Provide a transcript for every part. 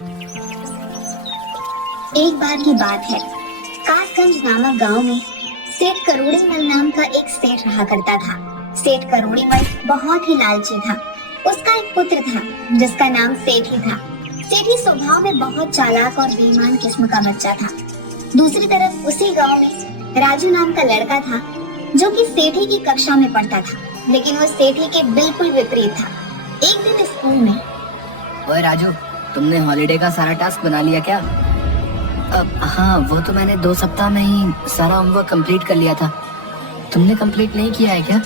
एक बार की बात है, कासगंज नामक गांव में सेठ करोड़ीमल नाम का एक सेठ रहा करता था। सेठ करोड़ीमल बहुत ही लालची था। उसका एक पुत्र था जिसका नाम सेठी था। सेठी स्वभाव में बहुत चालाक और बेईमान किस्म का बच्चा था। दूसरी तरफ उसी गांव में राजू नाम का लड़का था जो कि सेठी की कक्षा में पढ़ता था, लेकिन वो सेठी के बिल्कुल विपरीत था। एक दिन स्कूल में, ओए राजू, तुमने हॉलिडे का सारा टास्क बना लिया क्या? अब हाँ, वो तो मैंने 2 सप्ताह में ही सारा होमवर्क कंप्लीट कर लिया था। तुमने कंप्लीट नहीं किया है क्या?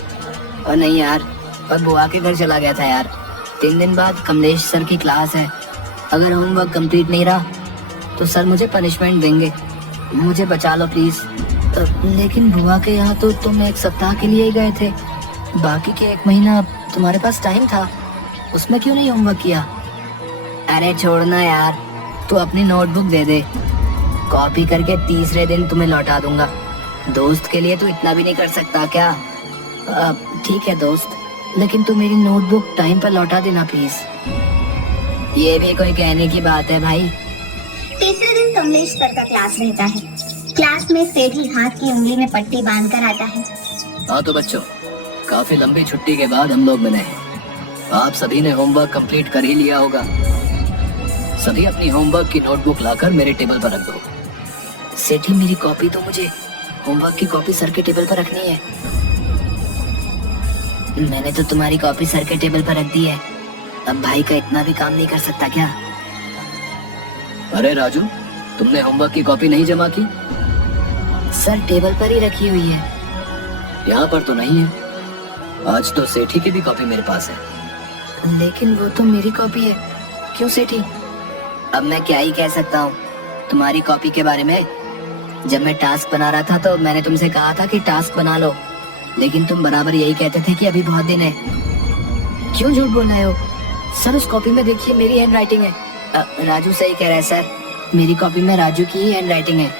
और नहीं यार, और बुआ के घर चला गया था यार। 3 दिन बाद कमलेश सर की क्लास है। अगर होमवर्क कंप्लीट नहीं रहा तो सर मुझे पनिशमेंट देंगे। मुझे बचा लो प्लीज। लेकिन बुआ के यहाँ तो तुम 1 सप्ताह के लिए ही गए थे, बाकी के 1 महीना तुम्हारे पास टाइम था, उसमें क्यों नहीं होमवर्क किया? अरे छोड़ना यार, तू अपनी नोटबुक दे दे, कॉपी करके तीसरे दिन तुम्हें लौटा दूंगा। दोस्त के लिए तू इतना भी नहीं कर सकता क्या? ठीक है दोस्त, लेकिन तू मेरी नोटबुक टाइम पर लौटा देना प्लीज। ये भी कोई कहने की बात है भाई। तीसरे दिन कमलेश सर का क्लास रहता है। क्लास में सेठी हाथ की उंगली में पट्टी बांधकर आता है। हाँ तो बच्चों, काफी लंबी छुट्टी के बाद हम लोग मिले हैं। आप सभी ने होमवर्क कंप्लीट कर ही लिया होगा। सभी अपनी होमवर्क की नोटबुक लाकर मेरे टेबल पर रख दो। सेठी, मेरी कॉपी तो मुझे होमवर्क की कॉपी सर के टेबल पर रखनी है। मैंने तो तुम्हारी कॉपी सर के टेबल पर रख दी है। अब भाई का इतना भी काम नहीं कर सकता क्या? अरे राजू, तुमने होमवर्क की कॉपी नहीं जमा की? सर टेबल पर ही रखी हुई है। यहाँ पर तो नहीं है। आज तो सेठी की भी कॉपी मेरे पास है। लेकिन वो तो मेरी कॉपी है। क्यों सेठी? अब मैं क्या ही कह सकता हूँ तुम्हारी कॉपी के बारे में। जब मैं टास्क बना रहा था तो मैंने तुमसे कहा था कि टास्क बना लो, लेकिन तुम बराबर यही कहते थे कि अभी बहुत दिन है। क्यों झूठ बोल रहे हो? सर उस कॉपी में देखिए, मेरी हैंड राइटिंग है। राजू सही कह रहा है सर, मेरी कॉपी में राजू की ही हैंड राइटिंग है।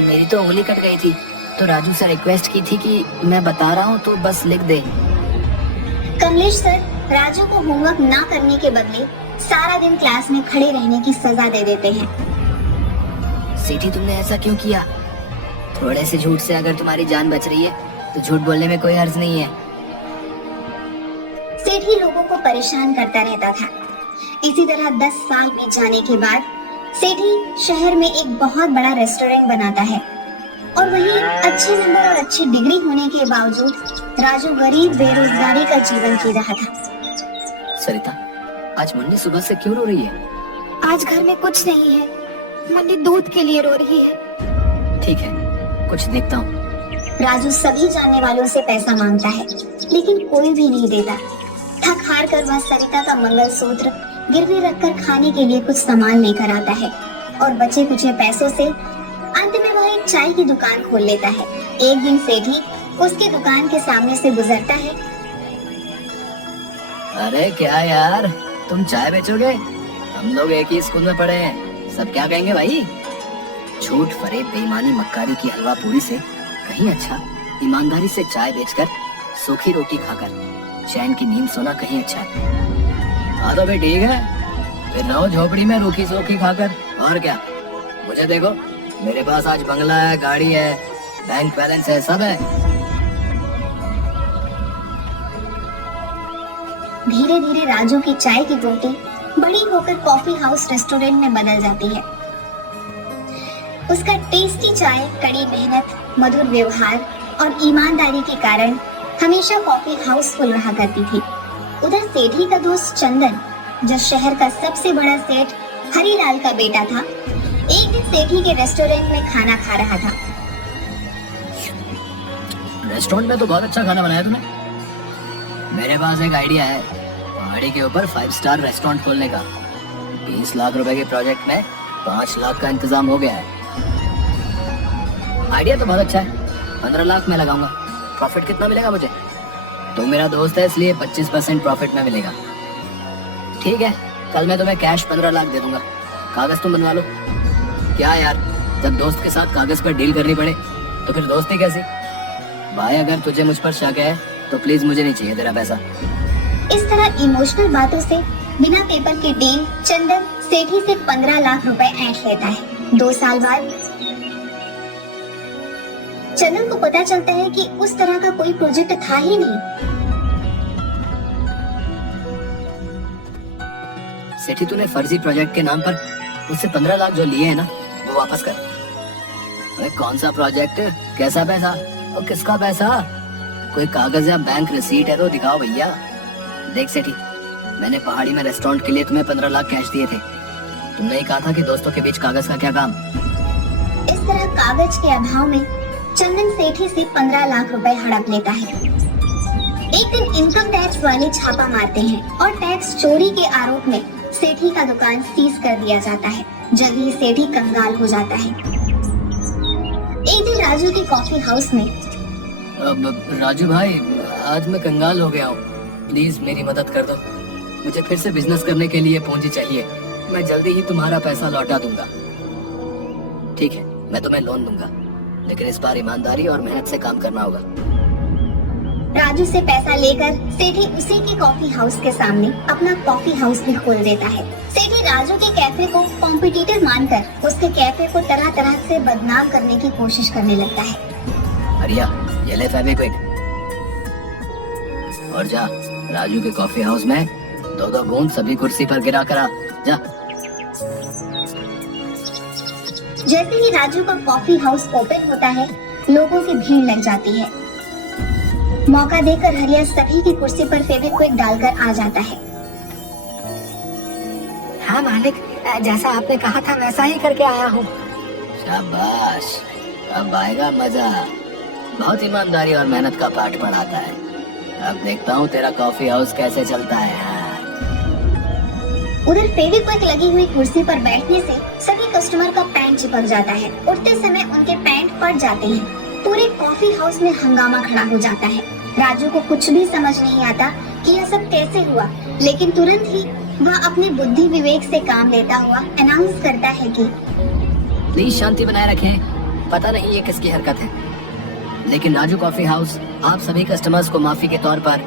मेरी तो उंगली कट गई थी, तो राजू से रिक्वेस्ट की थी कि मैं बता रहा हूँ तो बस लिख दे। कमलेश सर राजू को होमवर्क ना करने के बदले सारा दिन क्लास में खड़े रहने की सजा दे देते हैं। सेठी, तुमने ऐसा क्यों किया? थोड़े से झूठ से अगर तुम्हारी जान बच रही है तो झूठ बोलने में कोई हर्ज नहीं है। सेठी लोगों को परेशान करता रहता था। इसी तरह 10 साल बीत जाने के बाद सेठी शहर में एक बहुत बड़ा रेस्टोरेंट बनाता है, और वहीं अच्छे नंबर और अच्छी डिग्री होने के बावजूद राजू गरीब बेरोजगारी का जीवन जी रहा था। सरिता, आज मुन्नी सुबह से क्यों रो रही है? आज घर में कुछ नहीं है, मुन्नी दूध के लिए रो रही है। ठीक है, कुछ देखता हूँ। राजू सभी जानने वालों से पैसा मांगता है, लेकिन कोई भी नहीं देता। थक हार कर वह सरिता का मंगलसूत्र गिरवी रखकर खाने के लिए कुछ सामान लेकर आता है, और बचे कुचे पैसों से अंत में वह एक चाय की दुकान खोल लेता है। एक दिन सेठी उसकी दुकान के सामने से गुजरता है। अरे क्या यार, तुम चाय बेचोगे? हम लोग एक ही स्कूल में पढ़े हैं, सब क्या कहेंगे भाई? झूठ, फरेब, बेईमानी, मक्कारी की हलवा पूरी से कहीं अच्छा ईमानदारी से चाय बेचकर सूखी रोटी खाकर चैन की नींद सोना कहीं अच्छा है। हाँ तो भाई ठीक है, फिर रहो झोपड़ी में रूखी सूखी खाकर, और क्या। मुझे देखो, मेरे पास आज बंगला है, गाड़ी है, बैंक बैलेंस है, सब है। धीरे धीरे राजू की चाय की रोटी बड़ी होकर कॉफी हाउस रेस्टोरेंट में बदल जाती है। उसका टेस्टी चाय, कड़ी मेहनत, मधुर व्यवहार और ईमानदारी के कारण हमेशा कॉफी हाउस फुल रहा करती थी। उधर सेठी का दोस्त चंदन, जो शहर का सबसे बड़ा सेठ हरीलाल का बेटा था, एक दिन सेठी के रेस्टोरेंट में खाना खा रहा था। रेस्टोरेंट में तो बहुत अच्छा खाना बनाया तुमने। मेरे पास एक आइडिया है, पहाड़ी के ऊपर 5 स्टार रेस्टोरेंट खोलने का। 20 लाख रुपए के प्रोजेक्ट में 5 लाख का इंतजाम हो गया है। आइडिया तो बहुत अच्छा है, 15 लाख में लगाऊंगा। प्रॉफिट कितना मिलेगा मुझे? तुम मेरा दोस्त है इसलिए 25% प्रॉफिट में मिलेगा। ठीक है, कल मैं तुम्हें कैश 15 लाख दे दूंगा, कागज तुम बनवा लो। क्या यार, जब दोस्त के साथ कागज पर डील करनी पड़े तो फिर दोस्ती कैसी? भाई अगर तुझे मुझ पर शक है तो प्लीज मुझे नहीं चाहिए तेरा पैसा। इस तरह इमोशनल बातों से बिना पेपर के डील चंदन सेठी से 15 लाख रुपए ऐंठ लेता है। 2 साल बाद चंदन को पता चलता है कि उस तरह का कोई प्रोजेक्ट था ही नहीं। सेठी, तूने फर्जी प्रोजेक्ट के नाम पर उससे 15 लाख जो लिए हैं ना, वो वापस कर। अरे कौन सा प्रोजेक्ट, कैसा पैसा और किसका पैसा? कोई कागज या बैंक रिसीट है तो दिखाओ भैया। देख सेठी, मैंने पहाड़ी में रेस्टोरेंट के लिए तुम्हें 15 लाख कैश दिए थे। तुमने ही कहा था कि दोस्तों के बीच कागज का क्या काम। इस तरह कागज के अभाव में चंदन सेठी से 15 लाख रुपए हड़प लेता है। एक दिन इनकम टैक्स वाले छापा मारते हैं और टैक्स चोरी के आरोप में सेठी का दुकान सीज कर दिया जाता है। जल्द ही सेठी कंगाल हो जाता है। एक दिन राजू के कॉफी हाउस में राजू भाई, आज मैं कंगाल हो गया हूँ, प्लीज मेरी मदद कर दो। मुझे फिर से बिजनेस करने के लिए पूंजी चाहिए। मैं जल्दी ही तुम्हारा पैसा लौटा दूंगा। ठीक है, मैं तुम्हें लोन दूंगा, लेकिन इस बार ईमानदारी और मेहनत से काम करना होगा। राजू से पैसा लेकर सेठी उसी के कॉफी हाउस के सामने अपना कॉफी हाउस भी खोल देता है। सेठी राजू के कैफे को कॉम्पिटिटर मानकर उसके कैफे को तरह तरह से बदनाम करने की कोशिश करने लगता है। हरिया, ये ले फेविक्विक और जा राजू के कॉफी हाउस में 2-2 बूंद सभी कुर्सी पर गिरा करा। जा। जैसे ही राजू का कॉफी हाउस ओपन होता है, लोगों की भीड़ लग जाती है। मौका देकर हरिया सभी की कुर्सी पर फेविक्विक डालकर आ जाता है। हाँ मालिक, जैसा आपने कहा था वैसा ही करके आया हूँ। शाबाश, अब आएगा मजा। बहुत ईमानदारी और मेहनत का पाठ पढ़ाता है। अब देखता हूँ तेरा कॉफी हाउस कैसे चलता है। उधर फेविक्विक लगी हुई कुर्सी पर बैठने से सभी कस्टमर का पैंट चिपक जाता है। उठते समय उनके पैंट फट जाते हैं। पूरे कॉफी हाउस में हंगामा खड़ा हो जाता है। राजू को कुछ भी समझ नहीं आता कि यह सब कैसे हुआ, लेकिन तुरंत ही वह अपने बुद्धि विवेक से काम लेता हुआ अनाउंस करता है कि प्लीज शांति बनाए रखें। पता नहीं ये किसकी हरकत है, लेकिन राजू कॉफी हाउस आप सभी कस्टमर्स को माफी के तौर पर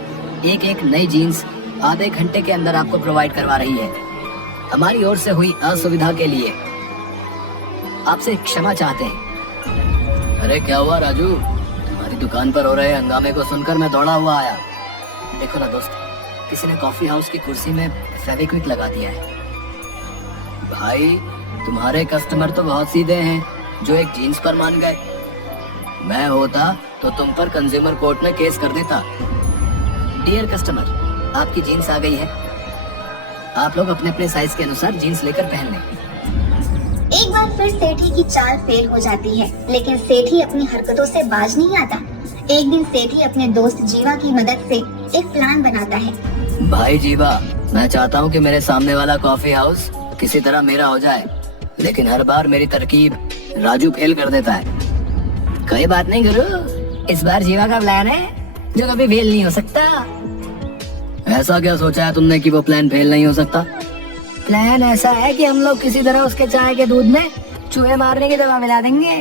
एक नई जीन्स आधे घंटे के अंदर आपको प्रोवाइड करवा रही है। हमारी ओर से हुई असुविधा के लिए आपसे क्षमा चाहते हैं। अरे क्या हुआ राजू, तुम्हारी दुकान पर हो रहे हंगामे को सुनकर मैं दौड़ा हुआ आया। देखो ना दोस्त, किसी ने कॉफी हाउस की कुर्सी में फेविक्विक लगा दिया है। भाई, तुम्हारे कस्टमर तो बहुत सीधे हैं जो एक जीन्स पर मान गए। मैं होता तो तुम पर कंज्यूमर कोर्ट में केस कर देता। डियर कस्टमर, आपकी जीन्स आ गई है। आप लोग अपने अपने साइज के अनुसार जीन्स लेकर पहन लें। एक बार फिर सेठी की चाल फेल हो जाती है, लेकिन सेठी अपनी हरकतों से बाज नहीं आता। एक दिन सेठी अपने दोस्त जीवा की मदद से एक प्लान बनाता है। भाई जीवा, मैं चाहता हूँ कि मेरे सामने वाला कॉफी हाउस किसी तरह मेरा हो जाए, लेकिन हर बार मेरी तरकीब राजू फेल कर देता है। कोई बात नहीं गुरु, इस बार जीवा का प्लान है जो कभी फेल नहीं हो सकता। ऐसा क्या सोचा है तुमने कि वो प्लान फेल नहीं हो सकता? प्लान ऐसा है कि हम लोग किसी तरह उसके चाय के दूध में चूहे मारने की दवा मिला देंगे।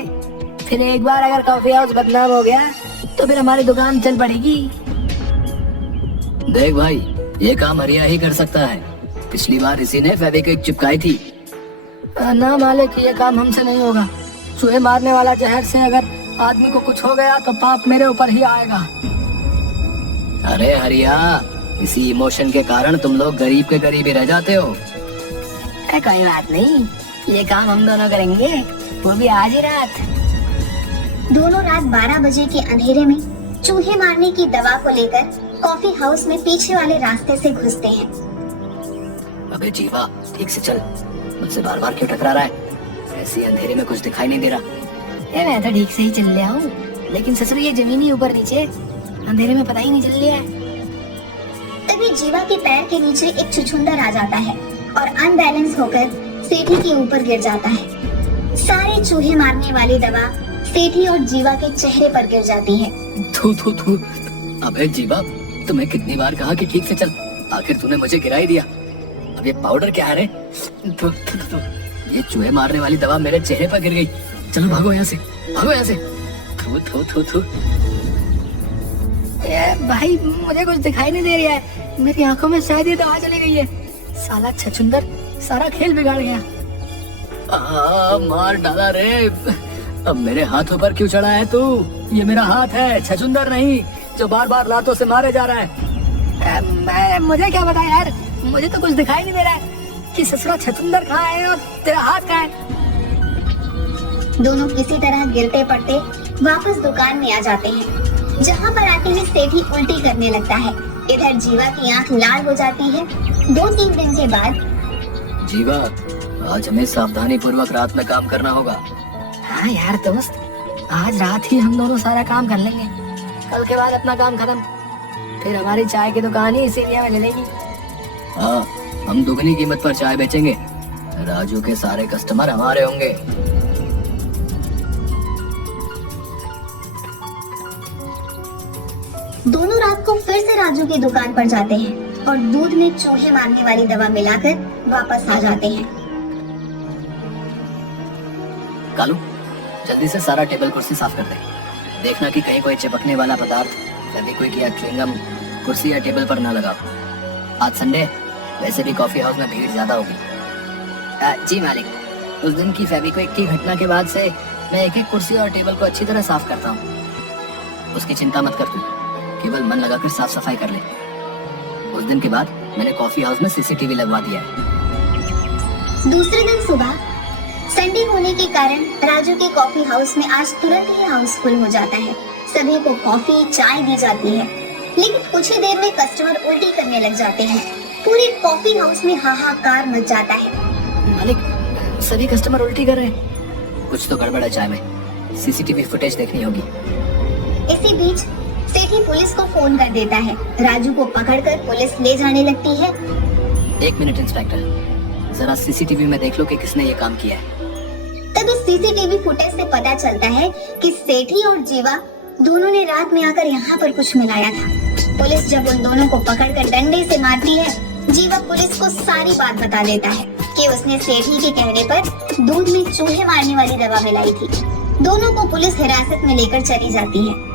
फिर एक बार अगर कॉफी हाउस बदनाम हो गया तो फिर हमारी दुकान चल पड़ेगी। देख भाई, ये काम हरिया ही कर सकता है। पिछली बार इसी ने फेविक्विक चिपकाई थी। ना मालिक, ये काम हमसे नहीं होगा। चूहे मारने वाला जहर से अगर आदमी को कुछ हो गया तो पाप मेरे ऊपर ही आएगा। अरे हरिया, इसी इमोशन के कारण तुम लोग गरीब के गरीब ही रह जाते हो। कोई बात नहीं, ये काम हम दोनों करेंगे, वो भी आज ही रात। दोनों रात 12 बजे के अंधेरे में चूहे मारने की दवा को लेकर कॉफी हाउस में पीछे वाले रास्ते से घुसते हैं। अबे जीवा, ठीक से चल, मुझसे बार बार क्यों टकरा रहा है? ऐसे अंधेरे में कुछ दिखाई नहीं दे रहा। मैं तो ठीक से ही चल रहा हूँ, लेकिन ससुर ये जमीन ही ऊपर नीचे, अंधेरे में पता ही नहीं चल रहा है। तभी जीवा के पैर के नीचे एक छुछुंदर आ जाता है और अनबैलेंस होकर सेठी के ऊपर गिर जाता है। सारे चूहे मारने वाली दवा सेठी और जीवा के चेहरे पर गिर जाती है। थू थू थू। अबे जीवा, तुम्हें कितनी बार कहा कि ठीक से चल, आखिर तूने मुझे गिरा ही दिया। अब ये पाउडर क्या है रे? थू थू थू। ये चूहे मारने वाली दवा मेरे चेहरे पर गिर गई। चलो भागो यहाँ से, भागो यहाँ से। थू थू थू थू। भाई, मुझे कुछ दिखाई नहीं दे रहा है। मेरी आंखों में शायद ये दवा चली गई है। साला छछुंदर सारा खेल बिगाड़ गया। मार डाला रे। अब मेरे हाथों पर क्यों चढ़ा है तू? ये मेरा हाथ है, छछुंदर नहीं, जो बार बार लातों से मारे जा रहा है। मुझे क्या पता यार, मुझे तो कुछ दिखाई नहीं दे रहा है कि ससुरा छछुंदर कहाँ है और तेरा हाथ कहाँ है। दोनों किसी तरह गिरते पड़ते वापस दुकान में आ जाते हैं, जहाँ पर आते ही सेठी उल्टी करने लगता है। इधर जीवा की आंख लाल हो जाती है। 2-3 दिन के बाद जीवा, आज हमें सावधानी पूर्वक रात में काम करना होगा। हाँ यार दोस्त, आज रात ही हम दोनों सारा काम कर लेंगे। कल के बाद अपना काम खत्म, फिर हमारी चाय की दुकान ही इस एरिया में ले लेगी। हाँ, हम दुगनी कीमत पर चाय बेचेंगे। राजू के सारे कस्टमर हमारे होंगे। दोनों रात को फिर से राजू की दुकान पर जाते हैं और दूध में चूहे मारने वाली दवा मिलाकर वापस आ जाते हैं। कालू, जल्दी से सारा टेबल कुर्सी साफ कर दे। देखना कि कहीं कोई चिपकने वाला पदार्थ, फेविक्विक या च्युइंगम कुर्सी या टेबल पर ना लगा। आज संडे, वैसे भी कॉफी हाउस में भीड़ ज्यादा होगी। जी मालिक, उस दिन की फेविक्विक की घटना के बाद से मैं एक एक कुर्सी और टेबल को अच्छी तरह साफ करता हूँ। उसकी चिंता मत कर तू, केवल मन लगाकर साफ सफाई कर ले। उस दिन के बाद मैंने कॉफी हाउस में सीसीटीवी लगवा दिया है। दूसरे दिन सुबह, संडे होने के कारण राजू के कॉफी हाउस में आज तुरंत ही हाउसफुल हो जाता है। सभी को कॉफी चाय दी जाती है, लेकिन कुछ ही देर में कस्टमर उल्टी करने लग जाते हैं। पूरे कॉफी हाउस में हाहाकार मच जाता है। मालिक, सभी कस्टमर उल्टी कर रहे हैं। कुछ तो गड़बड़ है चाय में। सीसीटीवी फुटेज देखनी होगी। इसी बीच सेठी पुलिस को फोन कर देता है। राजू को पकड़कर पुलिस ले जाने लगती है। 1 मिनट इंस्पेक्टर, जरा सीसीटीवी में देख लो कि किसने ये काम किया है। तब इस सीसीटीवी फुटेज से पता चलता है कि सेठी और जीवा दोनों ने रात में आकर यहाँ पर कुछ मिलाया था। पुलिस जब उन दोनों को पकड़कर डंडे से मारती है, जीवा पुलिस को सारी बात बता देता है कि उसने सेठी के कहने पर दूध में चूहे मारने वाली दवा मिलाई थी। दोनों को पुलिस हिरासत में लेकर चली जाती है।